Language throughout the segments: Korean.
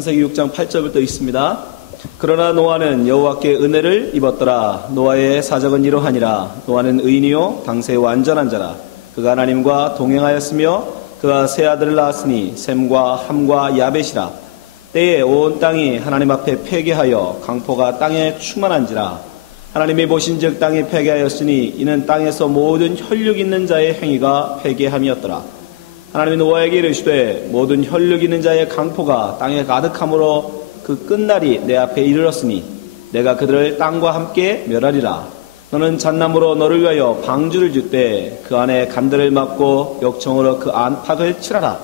창세기 6장 8절부터 있습니다. 그러나 노아는 여호와께 은혜를 입었더라. 노아의 사적은 이러하니라. 노아는 의인이요 당세에 완전한 자라. 그가 하나님과 동행하였으며 그가 세 아들을 낳았으니 셈과 함과 야벳이라. 때에 온 땅이 하나님 앞에 패개하여 강포가 땅에 충만한지라. 하나님이 보신즉 땅이 패개하였으니 이는 땅에서 모든 혈육 있는 자의 행위가 패개함이었더라. 하나님이 노아에게 이르시되 모든 혈육 있는 자의 강포가 땅에 가득함으로 그 끝날이 내 앞에 이르렀으니 내가 그들을 땅과 함께 멸하리라. 너는 잣나무로 너를 위하여 방주를 짓되 그 안에 간들을 막고 역청으로 그 안팎을 칠하라.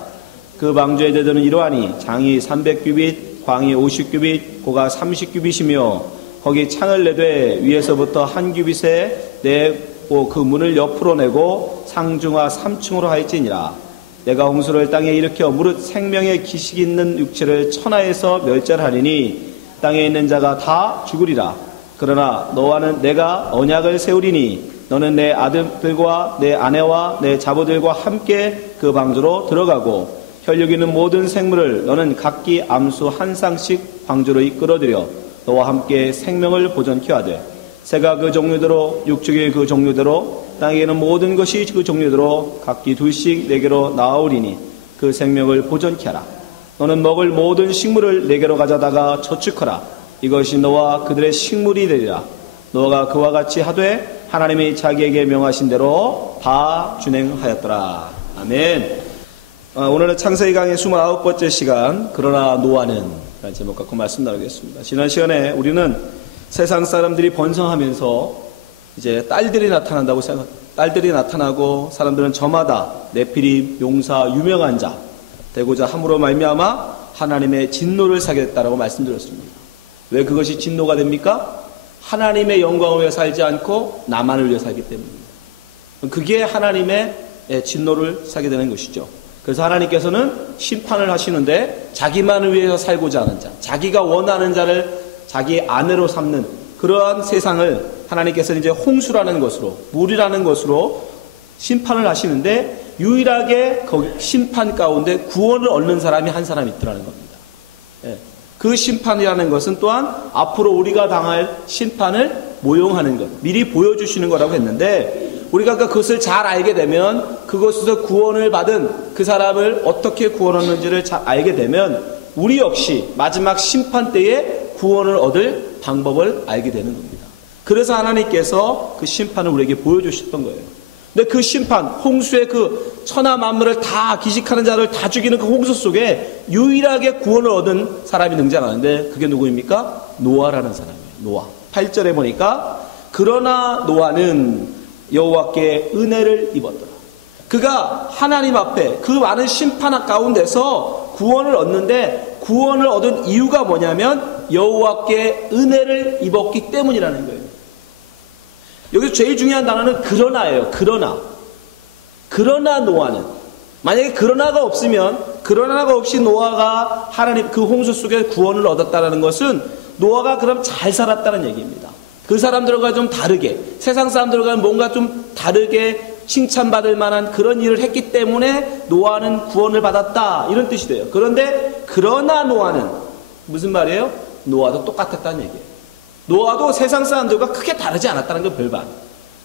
그 방주의 제도는 이러하니 장이 300규빗, 광이 50규빗, 고가 30규빗이며 거기 창을 내되 위에서부터 한 규빗에 내고 그 문을 옆으로 내고 상중하 3층으로 하였지니라. 내가 홍수를 땅에 일으켜 무릇 생명의 기식이 있는 육체를 천하에서 멸절하리니 땅에 있는 자가 다 죽으리라. 그러나 너와는 내가 언약을 세우리니 너는 내 아들들과 내 아내와 내 자부들과 함께 그 방주로 들어가고 혈육 있는 모든 생물을 너는 각기 암수 한 쌍씩 방주로 이끌어들여 너와 함께 생명을 보존케 하되 새가 그 종류대로 육축이 그 종류대로 땅에는 모든 것이 그 종류대로 각기 둘씩 내게로 나아오리니 그 생명을 보존케 하라. 너는 먹을 모든 식물을 내게로 가져다가 저축하라. 이것이 너와 그들의 식물이 되리라. 너가 그와 같이 하되 하나님이 자기에게 명하신 대로 다 준행하였더라. 아멘. 오늘은 창세기 강의 29번째 시간 그러나 노아는 라는 제목 갖고 말씀 나누겠습니다. 지난 시간에 우리는 세상 사람들이 번성하면서 이제 딸들이 나타나고 사람들은 저마다 네피림, 용사, 유명한 자 되고자 함으로 말미암아 하나님의 진노를 사게 됐다라고 말씀드렸습니다. 왜 그것이 진노가 됩니까? 하나님의 영광을 위해 살지 않고 나만을 위해 살기 때문입니다. 그게 하나님의 진노를 사게 되는 것이죠. 그래서 하나님께서는 심판을 하시는데 자기만을 위해서 살고자 하는 자, 자기가 원하는 자를 자기 아내로 삼는 그러한 세상을 하나님께서는 이제 홍수라는 것으로, 물이라는 것으로 심판을 하시는데 유일하게 거기 심판 가운데 구원을 얻는 사람이 한 사람이 있더라는 겁니다. 그 심판이라는 것은 또한 앞으로 우리가 당할 심판을 모용하는 것, 미리 보여주시는 거라고 했는데 우리가 그것을 잘 알게 되면 그것에서 구원을 받은 그 사람을 어떻게 구원하는지를 잘 알게 되면 우리 역시 마지막 심판 때에 구원을 얻을 방법을 알게 되는 겁니다. 그래서 하나님께서 그 심판을 우리에게 보여주셨던 거예요. 근데 그 심판, 홍수의 그 천하 만물을 다 기식하는 자를 다 죽이는 그 홍수 속에 유일하게 구원을 얻은 사람이 등장하는데 그게 누구입니까? 노아라는 사람이에요. 노아. 8절에 보니까 그러나 노아는 여호와께 은혜를 입었더라. 그가 하나님 앞에 그 많은 심판 가운데서 구원을 얻는데 구원을 얻은 이유가 뭐냐면 여호와께 은혜를 입었기 때문이라는 거예요. 여기서 제일 중요한 단어는 그러나예요. 그러나 노아는 만약에 그러나가 없으면 그러나가 없이 노아가 하나님 그 홍수 속에 구원을 얻었다는 것은 노아가 그럼 잘 살았다는 얘기입니다. 그 사람들과 좀 다르게 세상 사람들과 뭔가 좀 다르게 칭찬받을 만한 그런 일을 했기 때문에 노아는 구원을 받았다 이런 뜻이 돼요. 그런데 그러나 노아는 무슨 말이에요? 노아도 똑같았다는 얘기예요. 노아도 세상 사람들과 크게 다르지 않았다는 건 별반.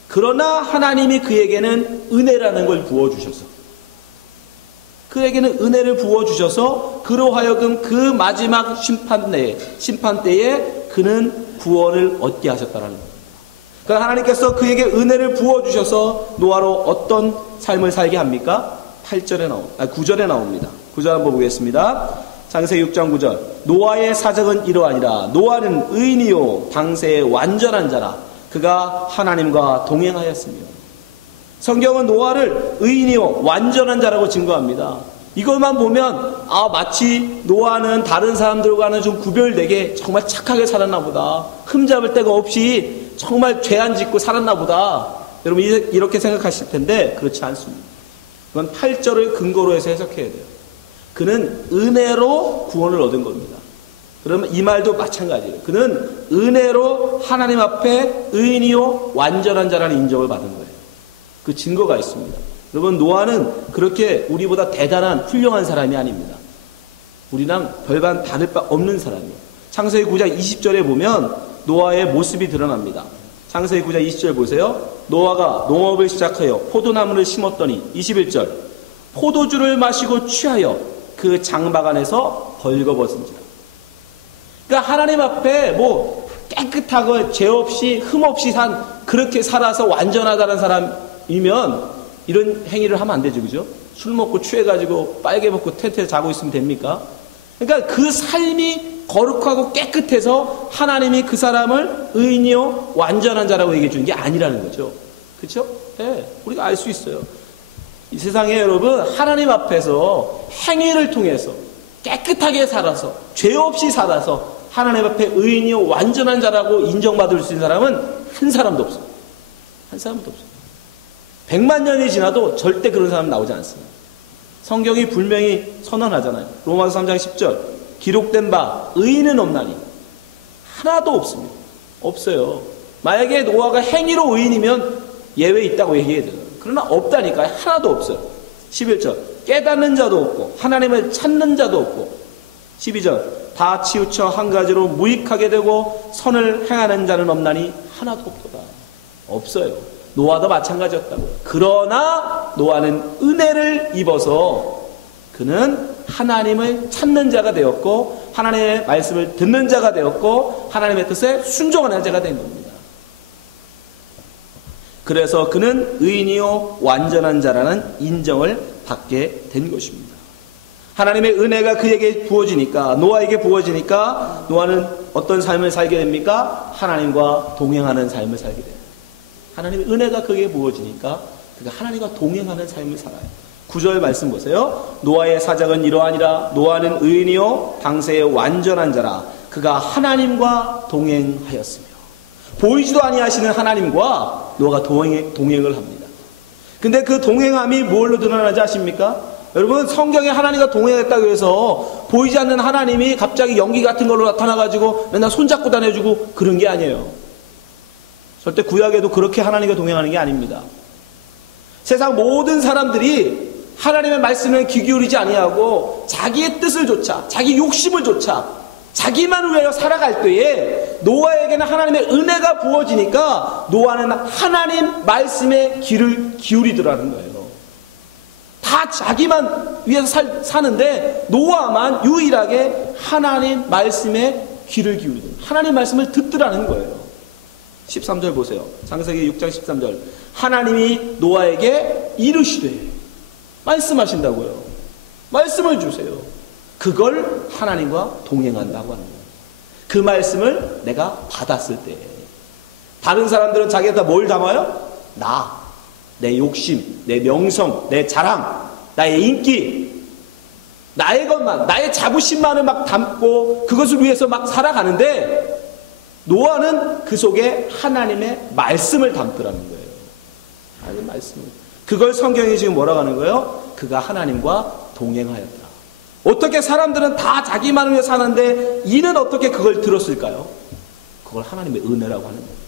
그러나 하나님이 그에게는 은혜라는 걸 부어주셔서 그에게는 부어주셔서 그로 하여금 그 마지막 심판 때에 그는 구원을 얻게 하셨다는 겁니다. 그러니까 하나님께서 그에게 은혜를 부어주셔서 노아로 어떤 삶을 살게 합니까? 9절에 나옵니다. 9절 한번 보겠습니다. 창세기 6장 9절. 노아의 사적은 이러하니라. 노아는 의인이요 당세에 완전한 자라. 그가 하나님과 동행하였으며. 성경은 노아를 의인이요 완전한 자라고 증거합니다. 이것만 보면 마치 노아는 다른 사람들과는 좀 구별되게 정말 착하게 살았나 보다. 흠잡을 데가 없이 정말 죄 안 짓고 살았나 보다. 여러분 이렇게 생각하실 텐데 그렇지 않습니다. 그건 8절을 근거로 해서 해석해야 돼요. 그는 은혜로 구원을 얻은 겁니다. 그러면 이 말도 마찬가지예요. 그는 은혜로 하나님 앞에 의인이요 완전한 자라는 인정을 받은 거예요. 그 증거가 있습니다. 여러분 노아는 그렇게 우리보다 대단한 훌륭한 사람이 아닙니다. 우리랑 별반 다를 바 없는 사람이에요. 창세기 9장 20절에 보면 노아의 모습이 드러납니다. 창세기 9장 20절 보세요. 노아가 농업을 시작하여 포도나무를 심었더니 21절 포도주를 마시고 취하여 그 장막 안에서 벌거벗은지라. 그러니까 하나님 앞에 뭐 깨끗하고 죄 없이 흠 없이 그렇게 살아서 완전하다는 사람이면 이런 행위를 하면 안 되죠, 그죠? 술 먹고 취해가지고 빨개 먹고 텐트에 자고 있으면 됩니까? 그러니까 그 삶이 거룩하고 깨끗해서 하나님이 그 사람을 의인이요 완전한 자라고 얘기해 주는 게 아니라는 거죠. 그렇죠? 네, 우리가 알 수 있어요. 이 세상에 여러분 하나님 앞에서 행위를 통해서 깨끗하게 살아서 죄 없이 살아서 하나님 앞에 의인이요 완전한 자라고 인정받을 수 있는 사람은 한 사람도 없어요. 한 사람도 없어요. 100만 년이 지나도 절대 그런 사람 나오지 않습니다. 성경이 분명히 선언하잖아요. 로마서 3장 10절 기록된 바 의인은 없나니 하나도 없습니다. 없어요. 만약에 노아가 행위로 의인이면 예외 있다고 얘기해야 돼요. 그러나 없다니까요. 하나도 없어요. 11절 깨닫는 자도 없고 하나님을 찾는 자도 없고 12절 다 치우쳐 한 가지로 무익하게 되고 선을 행하는 자는 없나니 하나도 없도다. 없어요. 노아도 마찬가지였다고요. 그러나 노아는 은혜를 입어서 그는 하나님을 찾는 자가 되었고 하나님의 말씀을 듣는 자가 되었고 하나님의 뜻에 순종하는 자가 된 겁니다. 그래서 그는 의인이요 완전한 자라는 인정을 받게 된 것입니다. 하나님의 은혜가 그에게 부어지니까 노아에게 부어지니까 노아는 어떤 삶을 살게 됩니까? 하나님과 동행하는 삶을 살게 됩니다. 하나님의 은혜가 그에게 부어지니까 그가 하나님과 동행하는 삶을 살아요. 9절 말씀 보세요. 노아의 사적은 이러하니라. 노아는 의인이요 당세의 완전한 자라. 그가 하나님과 동행하였으며. 보이지도 아니하시는 하나님과 노아가 동행을 합니다. 근데 그 동행함이 뭘로 드러나는지 아십니까? 여러분 성경에 하나님과 동행했다고 해서 보이지 않는 하나님이 갑자기 연기 같은 걸로 나타나가지고 맨날 손잡고 다녀주고 그런 게 아니에요. 절대 구약에도 그렇게 하나님과 동행하는 게 아닙니다. 세상 모든 사람들이 하나님의 말씀에 귀 기울이지 아니하고 자기의 뜻을 좇아 자기 욕심을 좇아 자기만을 위하여 살아갈 때에 노아에게는 하나님의 은혜가 부어지니까 노아는 하나님 말씀에 귀를 기울이더라는 거예요. 다 자기만 위해서 사는데 노아만 유일하게 하나님 말씀에 귀를 기울이더라. 하나님 말씀을 듣더라는 거예요. 13절 보세요. 창세기 6장 13절 하나님이 노아에게 이르시되 말씀하신다고요. 말씀을 주세요. 그걸 하나님과 동행한다고 하는 거예요. 그 말씀을 내가 받았을 때 다른 사람들은 자기가 뭘 담아요? 내 욕심, 내 명성, 내 자랑, 나의 인기, 나의 것만, 나의 자부심만을 막 담고 그것을 위해서 막 살아가는데 노아는 그 속에 하나님의 말씀을 담더라는 거예요. 하나님의 말씀을. 그걸 성경이 지금 뭐라고 하는 거예요? 그가 하나님과 동행하였다. 어떻게 사람들은 다 자기만을 위해 사는데 이는 어떻게 그걸 들었을까요? 그걸 하나님의 은혜라고 하는 거예요.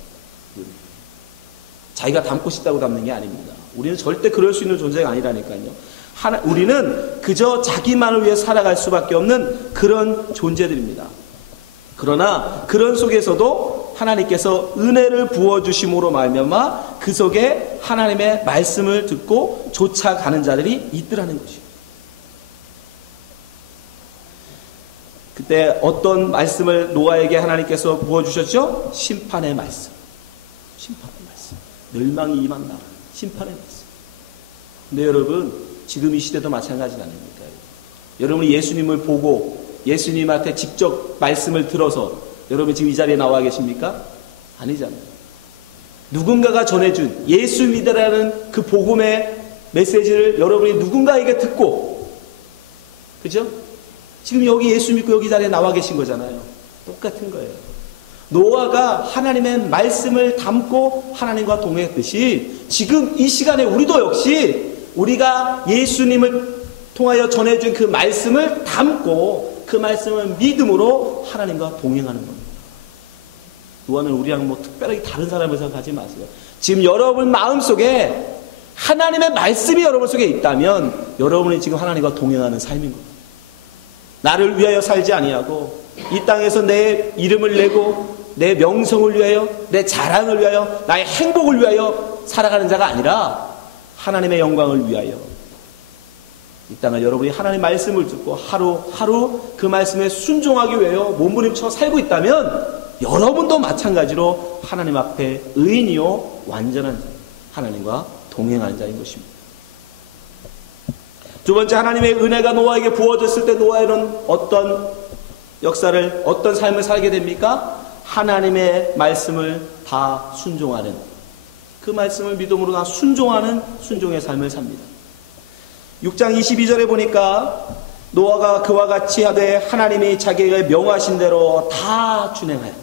자기가 담고 싶다고 담는 게 아닙니다. 우리는 절대 그럴 수 있는 존재가 아니라니까요. 우리는 그저 자기만을 위해 살아갈 수밖에 없는 그런 존재들입니다. 그러나 그런 속에서도 하나님께서 은혜를 부어주심으로 말미암아 그 속에 하나님의 말씀을 듣고 쫓아가는 자들이 있더라는 것이죠. 그때 어떤 말씀을 노아에게 하나님께서 부어주셨죠? 심판의 말씀. 심판의 말씀. 멸망이 임한다. 심판의 말씀. 근데 여러분 지금 이 시대도 마찬가지 아닙니까? 여러분이 예수님을 보고 예수님한테 직접 말씀을 들어서 여러분 지금 이 자리에 나와 계십니까? 아니잖아요. 누군가가 전해준 예수 믿으라는 그 복음의 메시지를 여러분이 누군가에게 듣고 그죠? 지금 여기 예수 믿고 여기 자리에 나와 계신 거잖아요. 똑같은 거예요. 노아가 하나님의 말씀을 담고 하나님과 동행했듯이 지금 이 시간에 우리도 역시 우리가 예수님을 통하여 전해준 그 말씀을 담고 그 말씀을 믿음으로 하나님과 동행하는 겁니다. 노아는 우리랑 뭐 특별하게 다른 사람을 생각하지 마세요. 지금 여러분 마음속에 하나님의 말씀이 여러분 속에 있다면 여러분이 지금 하나님과 동행하는 삶인 겁니다. 나를 위하여 살지 아니하고 이 땅에서 내 이름을 내고 내 명성을 위하여, 내 자랑을 위하여, 나의 행복을 위하여 살아가는 자가 아니라 하나님의 영광을 위하여 이 땅을 여러분이 하나님의 말씀을 듣고 하루하루 그 말씀에 순종하기 위하여 몸부림쳐 살고 있다면 여러분도 마찬가지로 하나님 앞에 의인이요 완전한 자, 하나님과 동행하는 자인 것입니다. 두 번째, 하나님의 은혜가 노아에게 부어졌을 때 노아에는 어떤 역사를, 어떤 삶을 살게 됩니까? 하나님의 말씀을 다 순종하는, 그 말씀을 믿음으로 다 순종하는 순종의 삶을 삽니다. 6장 22절에 보니까 노아가 그와 같이 하되 하나님이 자기에게 명하신 대로 다 준행하였다.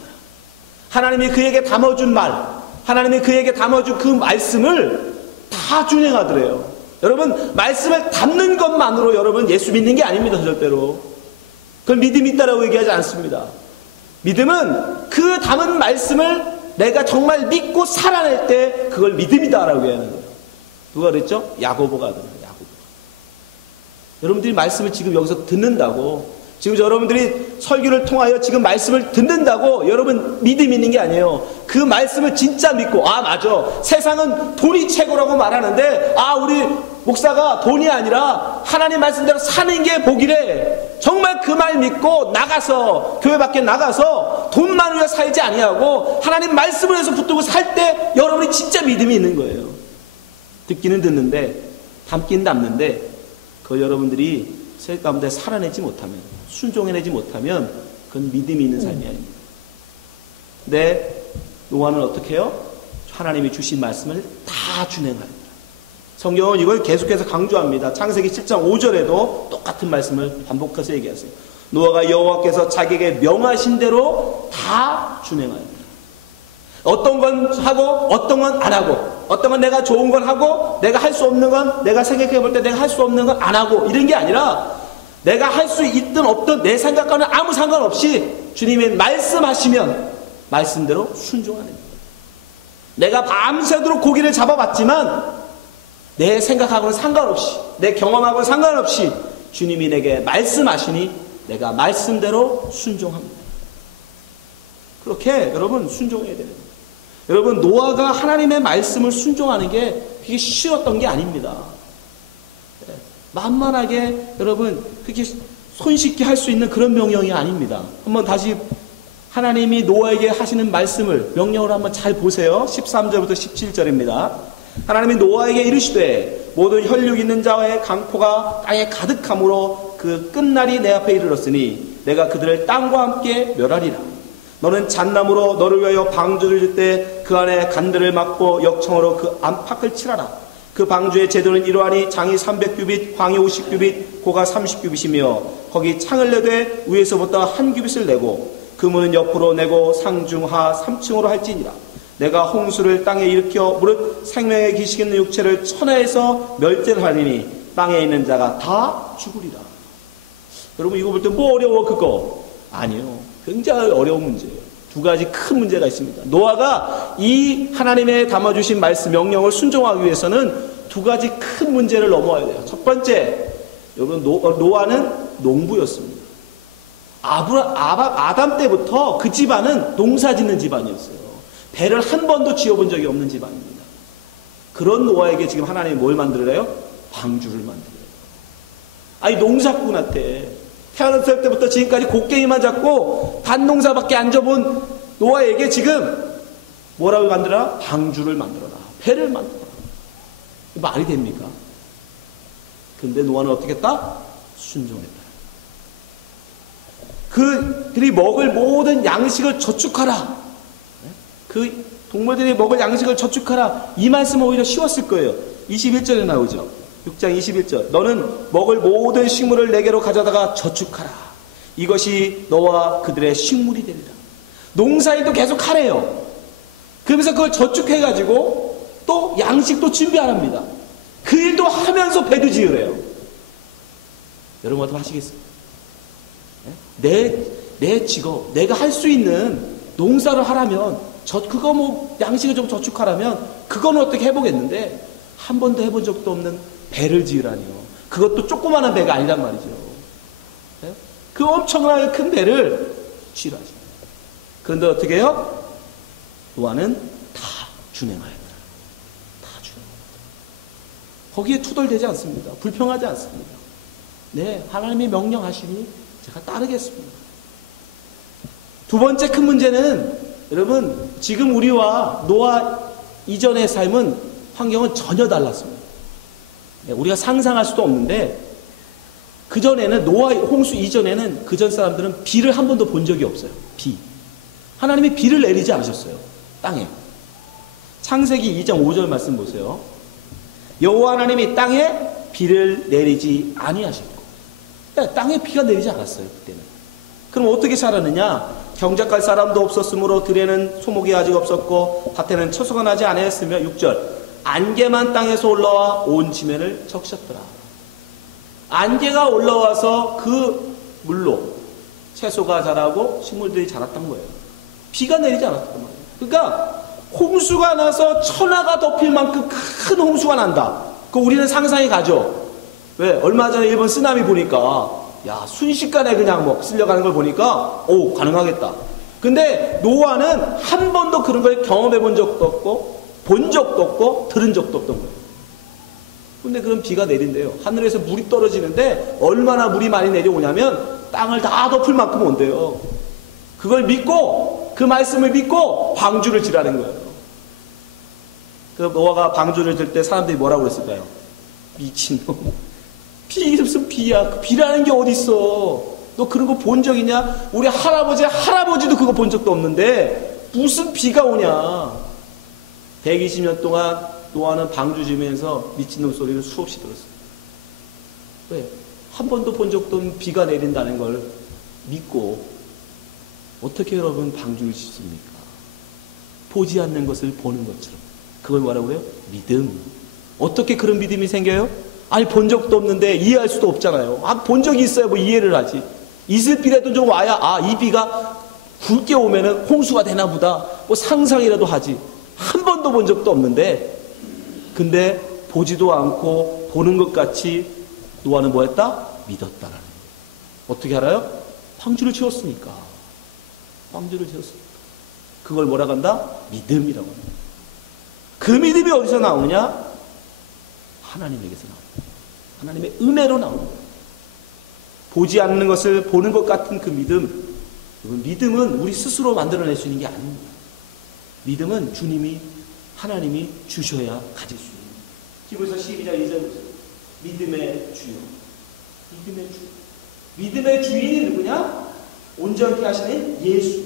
하나님이 그에게 담아준 말, 하나님이 그에게 담아준 그 말씀을 다 준행하더래요. 여러분, 말씀을 담는 것만으로 여러분 예수 믿는 게 아닙니다. 절대로. 그걸 믿음이 있다라고 얘기하지 않습니다. 믿음은 그 담은 말씀을 내가 정말 믿고 살아낼 때 그걸 믿음이다라고 얘기하는 거예요. 누가 그랬죠? 야고보가 그래요. 여러분들이 말씀을 지금 여기서 듣는다고, 지금 여러분들이 설교를 통하여 지금 말씀을 듣는다고 여러분 믿음 있는 게 아니에요. 그 말씀을 진짜 믿고, 아 맞아, 세상은 돈이 최고라고 말하는데 아 우리 목사가 돈이 아니라 하나님 말씀대로 사는 게 복이래. 정말 그 말 믿고 나가서, 교회 밖에 나가서 돈만 위해 살지 아니하고 하나님 말씀을 해서 붙들고 살 때 여러분이 진짜 믿음이 있는 거예요. 듣기는 듣는데 담기는 담는데 그 여러분들이 셀 가운데 살아내지 못하면, 순종해내지 못하면 그건 믿음이 있는 삶이 아닙니다. 근데 노아는 어떻게 해요? 하나님이 주신 말씀을 다 준행합니다. 성경은 이걸 계속해서 강조합니다. 창세기 7장 5절에도 똑같은 말씀을 반복해서 얘기하세요. 노아가 여호와께서 자기에게 명하신 대로 다 준행하였다. 어떤 건 하고 어떤 건 안 하고, 어떤 건 내가 좋은 건 하고 내가 할 수 없는 건, 내가 생각해 볼 때 내가 할 수 없는 건 안 하고, 이런 게 아니라 내가 할 수 있든 없든 내 생각과는 아무 상관없이 주님이 말씀하시면 말씀대로 순종하는 거예요. 내가 밤새도록 고기를 잡아봤지만 내 생각하고는 상관없이, 내 경험하고는 상관없이 주님이 내게 말씀하시니 내가 말씀대로 순종합니다. 그렇게 여러분 순종해야 돼요. 여러분, 노아가 하나님의 말씀을 순종하는 게 그게 쉬웠던 게 아닙니다. 만만하게 여러분 그렇게 손쉽게 할 수 있는 그런 명령이 아닙니다. 한번 다시 하나님이 노아에게 하시는 말씀을, 명령을 한번 잘 보세요. 13절부터 17절입니다. 하나님이 노아에게 이르시되 모든 혈육 있는 자의 강포가 땅에 가득함으로 그 끝날이 내 앞에 이르렀으니 내가 그들을 땅과 함께 멸하리라. 너는 잣나무로 너를 위하여 방주를 질 때 그 안에 간들을 막고 역청으로 그 안팎을 칠하라. 그 방주의 제도는 이러하니 장이 300규빗, 광이 50규빗, 고가 30규빗이며 거기 창을 내되 위에서부터 한 규빗을 내고 그 문은 옆으로 내고 상중하 3층으로 할지니라. 내가 홍수를 땅에 일으켜 무릇 생명의 기식 있는 육체를 천하에서 멸제를 하리니 땅에 있는 자가 다 죽으리라. 여러분, 이거 볼 때 뭐 어려워 그거? 아니요. 굉장히 어려운 문제예요. 두 가지 큰 문제가 있습니다. 노아가 이 하나님의 담아주신 말씀, 명령을 순종하기 위해서는 두 가지 큰 문제를 넘어야 돼요. 첫 번째, 여러분, 노아는 농부였습니다. 아담 때부터 그 집안은 농사 짓는 집안이었어요. 배를 한 번도 지어본 적이 없는 집안입니다. 그런 노아에게 지금 하나님이 뭘 만들어요? 방주를 만들어요. 아니, 농사꾼한테 태어났을 때부터 지금까지 곡괭이만 잡고 밭농사밖에 안 져본 노아에게 지금 뭐라고 만들어라? 방주를 만들어라. 배를 만들어라. 말이 됩니까? 근데 노아는 어떻게 했다? 순종했다. 그들이 먹을 모든 양식을 저축하라. 그 동물들이 먹을 양식을 저축하라. 이 말씀은 오히려 쉬웠을 거예요. 21절에 나오죠. 6장 21절. 너는 먹을 모든 식물을 내게로 가져다가 저축하라. 이것이 너와 그들의 식물이 되리라. 농사일도 계속 하래요. 그러면서 그걸 저축해가지고 또 양식도 준비하랍니다. 그 일도 하면서 배도 지으래요. 여러분 어떻게 하시겠어요? 내 직업, 내가 할 수 있는 농사를 하라면, 그거 뭐 양식을 좀 저축하라면 그거는 어떻게 해보겠는데 한 번도 해본 적도 없는 배를 지으라니요. 그것도 조그마한 배가 아니란 말이죠. 그 엄청나게 큰 배를 취하지. 그런데 어떻게 해요? 노아는 다 준행하였다. 다 준행하였다. 거기에 투덜대지 않습니다. 불평하지 않습니다. 네, 하나님이 명령하시니 제가 따르겠습니다. 두 번째 큰 문제는 여러분, 지금 우리와 노아 이전의 삶은 환경은 전혀 달랐습니다. 네, 우리가 상상할 수도 없는데 그전에는 노아 홍수 이전에는 그전 사람들은 비를 한 번도 본 적이 없어요. 비. 하나님이 비를 내리지 않으셨어요. 땅에. 창세기 2장 5절 말씀 보세요. 여호와 하나님이 땅에 비를 내리지 아니하셨고, 땅에 비가 내리지 않았어요. 그때는. 그럼 어떻게 살았느냐? 경작할 사람도 없었으므로 들에는 소목이 아직 없었고 밭에는 처소가 나지 아니하였으며 6절 안개만 땅에서 올라와 온 지면을 적셨더라. 안개가 올라와서 그 물로 채소가 자라고 식물들이 자랐던 거예요. 비가 내리지 않았단 말이에요. 그러니까 홍수가 나서 천하가 덮일 만큼 큰 홍수가 난다. 그 우리는 상상이 가죠. 왜? 얼마 전에 일본 쓰나미 보니까 야, 순식간에 그냥 뭐 쓸려가는 걸 보니까 오, 가능하겠다. 근데 노아는 한 번도 그런 걸 경험해 본 적도 없고 본 적도 없고 들은 적도 없던 거예요. 근데 그럼 비가 내린대요. 하늘에서 물이 떨어지는데 얼마나 물이 많이 내려오냐면 땅을 다 덮을 만큼 온대요. 그걸 믿고 그 말씀을 믿고 방주를 지라는 거예요. 그 노아가 방주를 들 때 사람들이 뭐라고 그랬을까요? 미친놈. 비 무슨 비야. 비라는 게 어딨어. 너 그런 거 본 적 있냐? 우리 할아버지도 그거 본 적도 없는데 무슨 비가 오냐. 120년 동안 노아는 방주 지면서 미친놈 소리를 수없이 들었어요. 왜? 한 번도 본 적도 없는 비가 내린다는 걸 믿고 어떻게 여러분 방주를 짓습니까? 보지 않는 것을 보는 것처럼. 그걸 뭐라고 해요? 믿음. 어떻게 그런 믿음이 생겨요? 아니 본 적도 없는데 이해할 수도 없잖아요. 본 적이 있어야 뭐 이해를 하지. 있을 비라도 좀 와야 이 비가 굵게 오면은 홍수가 되나 보다. 뭐 상상이라도 하지. 한 번도 본 적도 없는데 근데 보지도 않고 보는 것 같이 노아는 뭐 했다? 믿었다라는 거예요. 어떻게 알아요? 방주를 지었으니까. 방주를 지었으니까. 그걸 뭐라고 한다? 믿음이라고 합니다. 그 믿음이 어디서 나오느냐? 하나님에게서 나옵니다. 하나님의 은혜로 나옵니다. 보지 않는 것을 보는 것 같은 그 믿음. 믿음은 우리 스스로 만들어낼 수 있는 게 아닙니다. 믿음은 하나님이 주셔야 가질 수 있는. 히브리서 12장 2절 믿음의 주요. 믿음의 주. 믿음의 주인이 누구냐? 온전케 하시는 예수.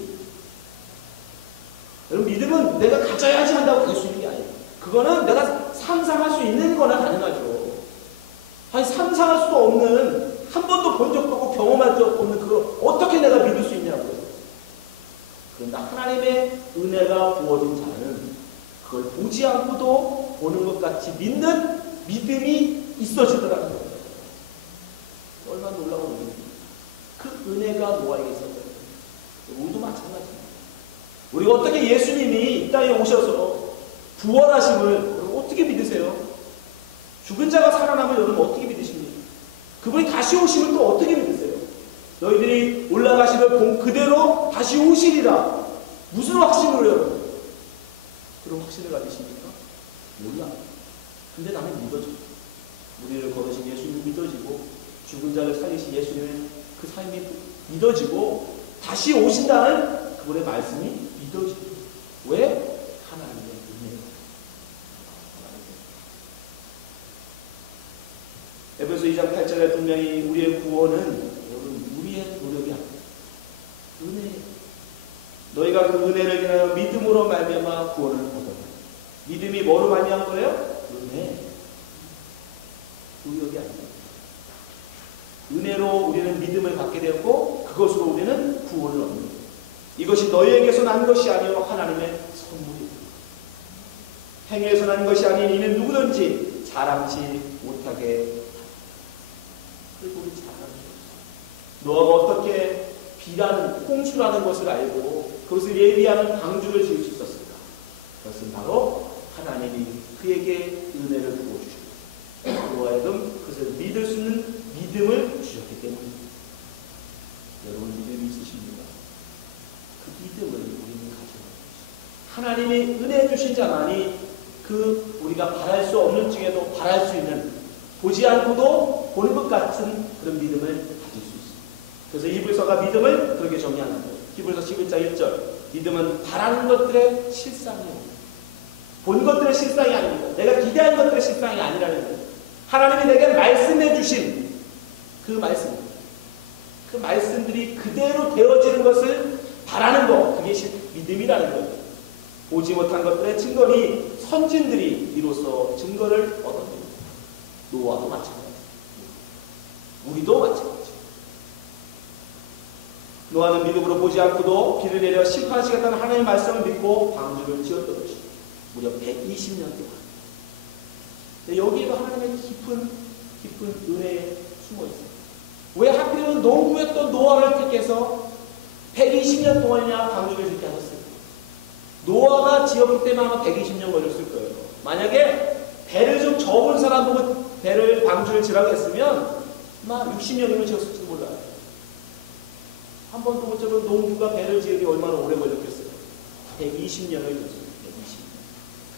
여러분 믿음은 내가 가져야지 한다고 될 수 있는 게 아니에요. 그거는 내가 상상할 수 있는 거나 가능하죠. 아니 상상할 수도 없는 한 번도 본 적도 없고 경험할 적 없는 그걸 어떻게 내가 믿을 수 있냐고요. 그런데 하나님의 은혜가 부어진 자는 그걸 보지 않고도 보는 것 같이 믿는 믿음이 있어지더라는 거예요. 얼마나 놀라운 은혜입니까? 그 은혜가 노아에게 있었어요. 우리도 마찬가지입니다. 우리가 어떻게 예수님이 이 땅에 오셔서 부활하심을 어떻게 믿으세요? 죽은 자가 살아나면 여러분 어떻게 믿으십니까? 그분이 다시 오심을 또 어떻게 믿으세요? 너희들이 올라가시면 그대로 다시 오시리라. 무슨 확신으로 여러분? 그런 확신을 가지십니까? 몰라. 근데 나는 믿어져. 우리를 걸으신 예수님이 믿어지고 죽은 자를 살리신 예수님의 그 삶이 믿어지고 다시 오신다는 그분의 말씀이 믿어지고. 왜? 하나님의 은혜. 에베소 2장 8절에 분명히 우리의 구원은 여러분 우리의 노력이 아니에요. 은혜. 너희가 그 은혜를 인하여 믿음으로 말미암아 구원을 얻었다. 믿음이 뭐로 말미암은 거예요? 은혜. 노력이 아니에요. 은혜로 우리는 믿음을 받게 되었고 그것으로 우리는 구원을 얻는 거예요. 이것이 너희에게서 난 것이 아니요 하나님의 선물이다. 행위에서 난 것이 아닌 이는 누구든지 자랑치 못하게 하라. 그리고 우리 자랑하죠. 노아가 어떻게 비라는 홍수라는 것을 알고 그것을 예비하는 방주를 지을 수 있었을까? 그것은 바로 하나님이 그에게 은혜를 부어주셨고 그로 하여금 그것을 믿을 수 있는 믿음을 주셨기 때문입니다. 여러분 믿음이 있으십니까? 그 믿음을 우리는 가져야 됩니다. 하나님이 은혜 주신 자만이 그 우리가 바랄 수 없는 중에도 바랄 수 있는, 보지 않고도 보는 것 같은 그런 믿음을 가질 수 있습니다. 그래서 히브리서가 믿음을 그렇게 정의하는 거예요. 히브리서 11장 1절. 믿음은 바라는 것들의 실상이에요. 본 것들의 실상이 아닙니다. 내가 기대한 것들의 실상이 아니라는 거예요. 하나님이 내게 말씀해 주신 그 말씀, 그 말씀들이 그대로 되어지는 것을 바라는 것, 그게 믿음이라는 거예요. 보지 못한 것들의 증거니 선진들이 이로써 증거를 얻었습니다. 노아도 마찬가지입니다. 우리도 마찬가지입니다. 노아는 믿음으로 보지 않고도 비를 내려 심판하시겠다는 하나님의 말씀을 믿고 방주를 지었던 것입니다. 무려 120년 동안. 여기에도 하나님의 깊은 은혜에 숨어 있습니다. 왜 하필이면 농부였던 노아를 택해서 120년 동안이나 방주를 짓게 하셨을까? 노아가 지었기 때문에 아마 120년 걸렸을 거예요. 만약에 배를 좀 적은 사람 보고 배를 방주를 지라고 했으면 아마 60년이면 지었을지도 몰라요. 한 번도 못 잡은 농부가 배를 지으니 얼마나 오래 걸렸겠어요? 120년을 걸렸어요. 120년.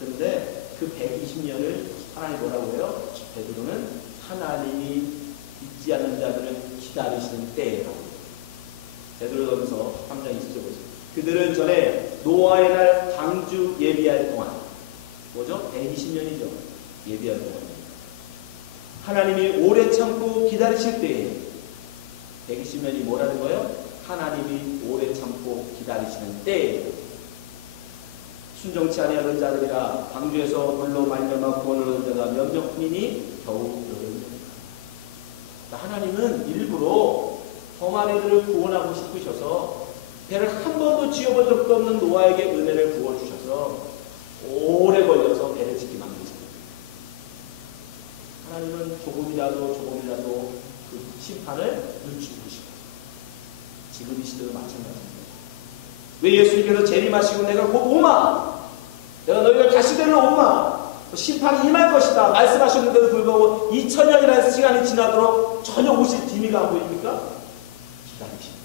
그런데 그 120년을 하나님 뭐라고 해요? 베드로는 하나님이 잊지 않는 자들을 기다리시는 때예요. 베드로전서 3장 20절 보세요. 그들은 전에 노아의 날 방주 예비할 동안, 뭐죠? 120년이죠. 예비할 동안. 하나님이 오래 참고 기다리실 때에, 120년이 뭐라는 거예요? 하나님이 오래 참고 기다리시는 때에 순종치 아니하는 자들이라 방주에서 물로 말미암아 구원을 얻은 자가 몇 명뿐이니 겨우 여러분입니다. 하나님은 일부러 험한 이들을 구원하고 싶으셔서 배를 한 번도 지어본 적도 없는 노아에게 은혜를 부어주셔서 오래 걸려서 배를 짓게 만드셨습니다. 하나님은 조금이라도 그 심판을 늦추고 싶어요. 지금 이 시대도 마찬가지입니다. 왜 예수님께서 재림하시고 내가 곧 오마, 내가 너희를 다시 데리러 오마, 심판이 임할 것이다 말씀하셨는데도 불구하고 2000년이라는 시간이 지나도록 전혀 오실 기미가 안 보입니까? 기다리십니다.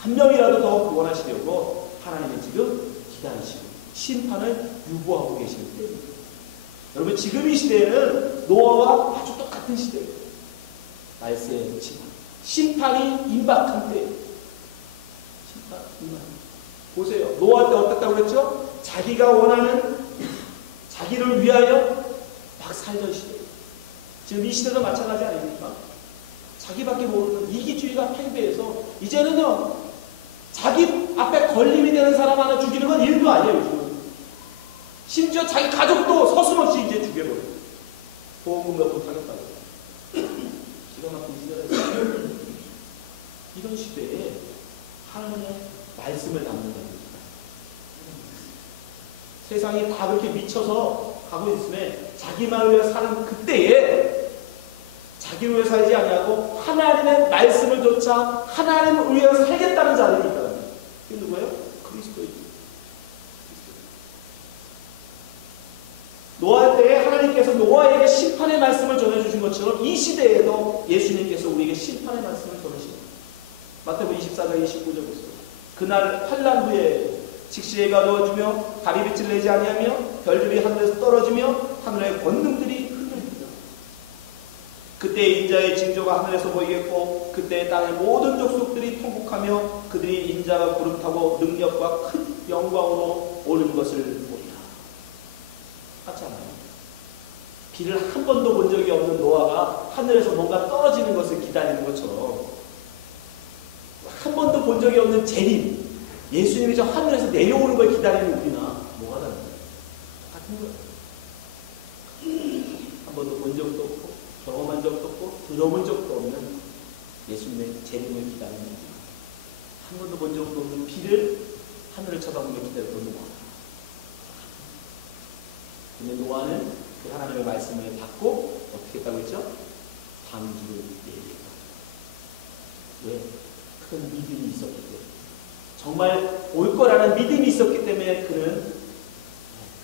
한 명이라도 더 구원하시려고 하나님은 지금 기다리시고 심판을 유보하고 계시는 때입니다. 여러분, 지금 이 시대에는 노아와 아주 똑같은 시대예요. 말세의 심판이 임박한 때예요. 심판 임박. 보세요. 노아 때 어땠다고 그랬죠? 자기가 원하는, 자기를 위하여 막 살던 시대. 지금 이 시대도 마찬가지 아닙니까? 자기밖에 모르는 이기주의가 팽배해서 이제는요, 자기 앞에 걸림이 되는 사람 하나 죽이는 건 일도 아니에요. 요즘은. 심지어 자기 가족도 서슴없이 이제 죽여버려요. 보험금 몇번 타겠다고. 기가 막힌 시대에 이런 시대에 하나님의 말씀을 담는 겁니다. 세상이 다 그렇게 미쳐서 가고 있음에 자기만 위해 사는 그때에 자기를 위해 살지 아니하고 하나님의 말씀을 조차 하나님을 위해 살겠다는 자들이 있다는 거예요. 그게 누구예요? 그리스도입니다. 노아 때에 하나님께서 노아에게 심판의 말씀을 전해주신 것처럼 이 시대에도 예수님께서 우리에게 심판의 말씀을 전해주십니다. 마태복음 24장 29절 보세요. 그날 환난 후에 직시해가 어두워지며 달이 빛을 내지 아니하며 별들이 하늘에서 떨어지며 하늘의 권능들이 흔들립니다. 그때 인자의 징조가 하늘에서 보이겠고 그때 땅의 모든 족속들이 통곡하며 그들이 인자가 구름 타고 능력과 큰 영광으로 오는 것을 보리라. 같지 않아요? 비를 한 번도 본 적이 없는 노아가 하늘에서 뭔가 떨어지는 것을 기다리는 것처럼 한 번도 본 적이 없는 재림, 예수님이 저 하늘에서 내려오는 걸 기다리는 우리나 뭐가 다른가요? 같은 거예요. 한 번도 본 적도 없고 경험한 적도 없고 들어본 적도 없는 예수님의 재림을 기다리는 우리, 한 번도 본 적도 없는 비를 하늘을 쳐다보며 기다렸던 노아. 근데 노아는 그 하나님의 말씀을 받고 어떻게 했다고 했죠? 방주를 예비했다. 왜? 큰 믿음이 있었기 때문에, 정말 올 거라는 믿음이 있었기 때문에 그는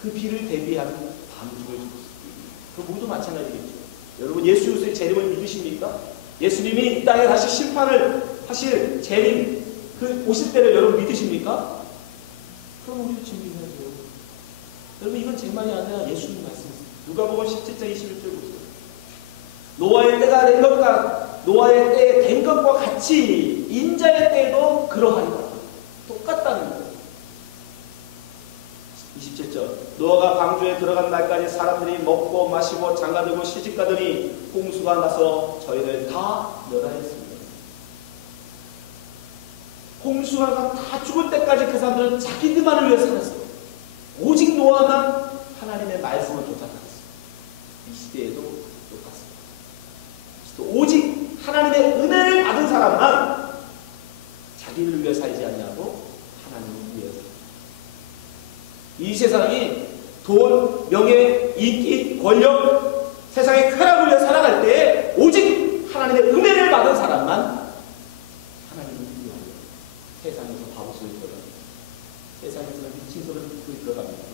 그 비를 대비한 방주를 줬습니다. 그 모두 마찬가지겠죠. 여러분, 예수의 재림을 믿으십니까? 예수님이 이 땅에 다시 심판을 하실 재림, 그 오실 때를 여러분 믿으십니까? 그럼 우리도 준비해야죠. 여러분, 이건 제 말이 아니라 예수님 말씀이세요. 누가복음 17장 21절 보세요. 노아의 때가 된 것과 노아의 때에 된 것과 같이 인자의 때에도 그러하리라. 똑같다는 거예요. 27절. 노아가 방주에 들어간 날까지 사람들이 먹고 마시고 장가들고 시집가더니 홍수가 나서 저희를 다 멸하였습니다. 홍수가 나서 다 죽을 때까지 그 사람들은 자기들만을 위해 살았어요. 오직 노아만 하나님의 말씀을 쫓아갔어요. 이 시대에도 똑같습니다. 오직 하나님의 은혜를 받은 사람만 자기를 위해 살지 않냐고 하나님을 위해서. 이 세상이 돈, 명예, 인기, 권력, 세상의 쾌락을 위해 살아갈 때 오직 하나님의 은혜를 받은 사람만 하나님을 위하여 세상에서 바보 소리 들어갑니다. 세상에서 미친 소리 들어갑니다.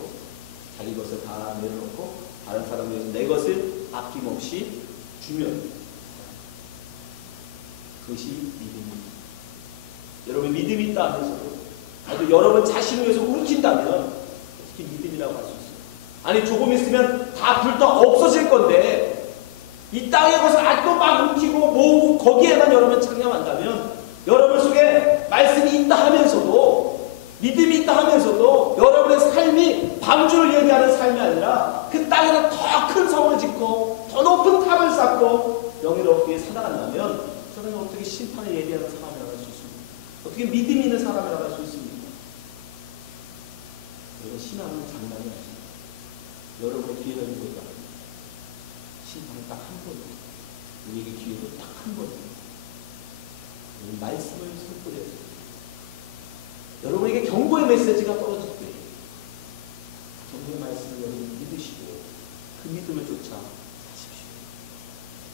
자기 것을 다 내려놓고 다른 사람을 위해서 내 것을 아낌없이 주면 그것이 믿음입니다. 여러분, 믿음이 있다 하면서도 아주 여러분 자신을 위해서 움킨다면 어떻게 믿음이라고 할 수 있어요? 아니, 조금 있으면 다 불떠 없어질 건데 이 땅의 것을 아직도 막 움키고 모으고 거기에만 여러분 창념한다면 여러분 속에 말씀이 있다 하면서도 믿음이 있다 하면서도 여러분의 삶이 방주를 얘기하는 삶이 아니라 그 땅에다 더 큰 성을 짓고 더 높은 탑을 쌓고 명예롭게 살아간다면 저는 어떻게 심판을 예비하는 사람이라고 할 수 있습니까? 어떻게 믿음이 있는 사람이라고 할 수 있습니까? 여러분, 신앙은 장난이 아닙니다. 여러분의 기회가 있는 것도 아닙니다. 심판은 딱 한 번이에요. 우리에게 기회도 딱 한 번이에요. 말씀을 선포해야 돼요. 여러분에게 경고의 메시지가 떨어질 때 경고의 말씀을 여러분 믿으시고 그 믿음을 쫓아 사십시오.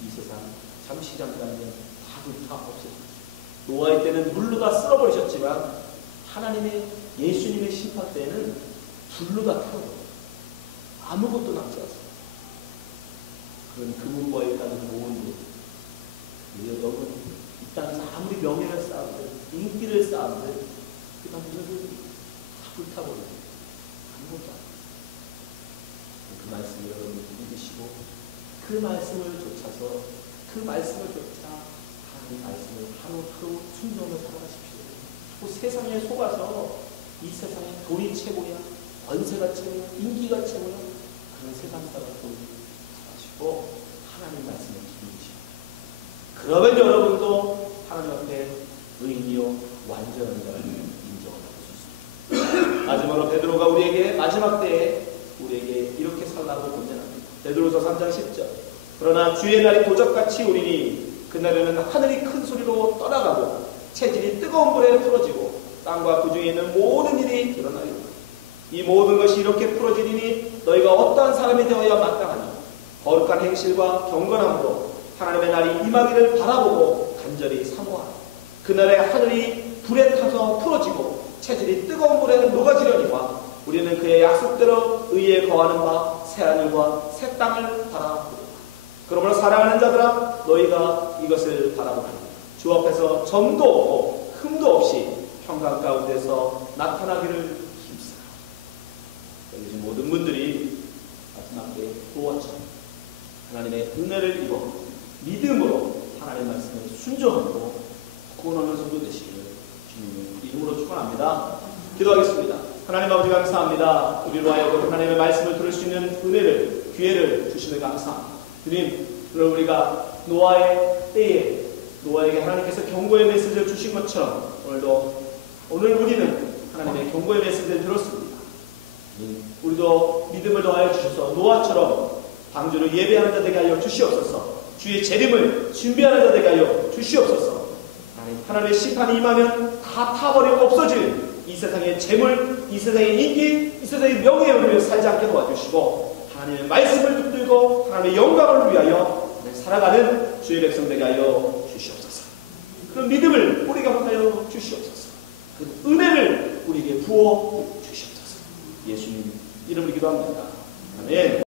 이 세상 잠시 잠깐이면 다 불타 없어집니다. 노아의 때는 물로 다 쓸어버리셨지만 하나님의 예수님의 심판 때는 불로 다 태워버려요. 아무것도 남지 않습니다. 그런 그분과 일단은 모은 여러분, 이 땅에서 아무리 명예를 쌓아도 인기를 쌓아도 그 당시에는 다 불타버려요. 아무것도 안 해요. 그 말씀을 여러분 믿으시고 그 말씀을 쫓아서 그 말씀을 쫓아 하나님 말씀을 하루하루 순종하며 살아가십시오. 또 세상에 속아서 이 세상에 돈이 최고야, 권세가 최고야, 인기가 최고야, 그런 세상 사람들 살아가시고 하나님 말씀을 기르시고 그러면 여러분도 하나님 앞에 의인이요 완전한 자를 인정을 받을 수 있습니다. 마지막으로 베드로가 우리에게 마지막 때에 우리에게 이렇게 살라고 권면합니다. 베드로서 3장 10절. 그러나 주의 날이 도적같이 오리니 그날에는 하늘이 큰 소리로 떠나가고 체질이 뜨거운 불에 풀어지고 땅과 그 중에 있는 모든 일이 드러나리라. 이 모든 것이 이렇게 풀어지리니 너희가 어떠한 사람이 되어야 마땅하니 거룩한 행실과 경건함으로 하나님의 날이 임하기를 바라보고 간절히 사모하라. 그날에 하늘이 불에 타서 풀어지고 체질이 뜨거운 불에 녹아지려니와 우리는 그의 약속대로 의에 거하는 바 새하늘과 새 땅을 바라보라. 그러므로 사랑하는 자들아 너희가 이것을 바라보라. 주 앞에서 점도 없고 흠도 없이 평강 가운데서 나타나기를 힘쓰라. 여기 계신 모든 분들이 마지막 때 노아처럼 하나님의 은혜를 입어 믿음으로 하나님의 말씀을 순종하고 구원하는 성도 되시기를 주님의 이름으로 축원합니다. 기도하겠습니다. 하나님 아버지 감사합니다. 우리로 하여금 하나님의 말씀을 들을 수 있는 은혜를, 기회를 주시는 감사합니다. 주님, 오늘 우리가 노아의 때에 노아에게 하나님께서 경고의 메시지를 주신 것처럼 오늘 우리는 하나님의 경고의 메시지를 들었습니다. 우리도 믿음을 더하여 주셔서 노아처럼 방주를 예배하는 자 되게 하여 주시옵소서. 주의 재림을 준비하는 자 되게 하여 주시옵소서. 하나님의 심판이 임하면 다 타버리고 없어질 이 세상의 재물, 이 세상의 인기, 이 세상의 명예에 우리를 살지 않게 도와주시고 하나님의 말씀을 붙들고 하나님의 영광을 위하여 살아가는 주의 백성 되게 하여 주시옵소서. 그런 믿음을 우리가 하여 주시옵소서. 그 은혜를 우리에게 부어 주시옵소서. 예수님 이름으로 기도합니다. 아멘.